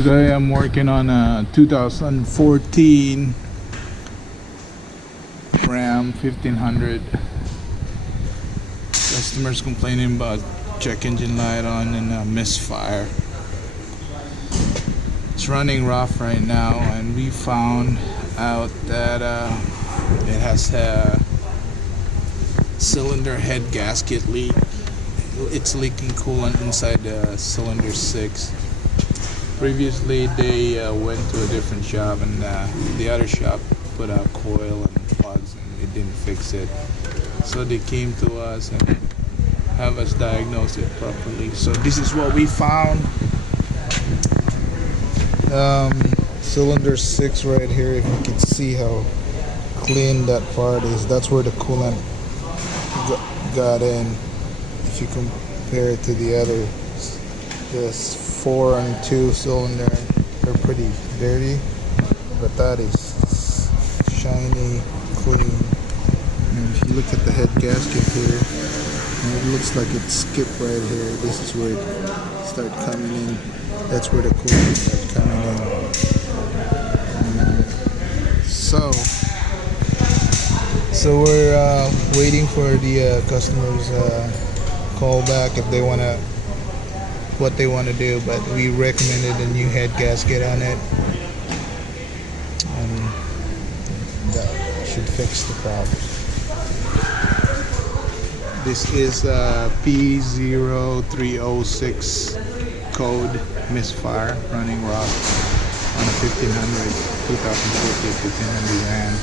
Today I'm working on a 2014 Ram 1500. Customers complaining about check engine light on and misfire. It's running rough right now, and we found out that it has a cylinder head gasket leak. It's leaking coolant inside the cylinder 6. Previously they went to a different shop, and the other shop put out coil and plugs and it didn't fix it, so they came to us and have us diagnose it properly. So this is what we found. Cylinder 6 right here, if you can see how clean that part is, that's where the coolant got in. If you compare it to the other, this 4 and 2 cylinder, they're pretty dirty, but that is shiny, clean. And if you look at the head gasket here, it looks like it skipped right here. This is where it started coming in. That's where the coolant started coming in. So we're waiting for the customers call back if they want to, what they want to do, but we recommended a new head gasket on it, and that should fix the problem. This is P0306 code misfire running rock on a 1500 2014 1500 Ram.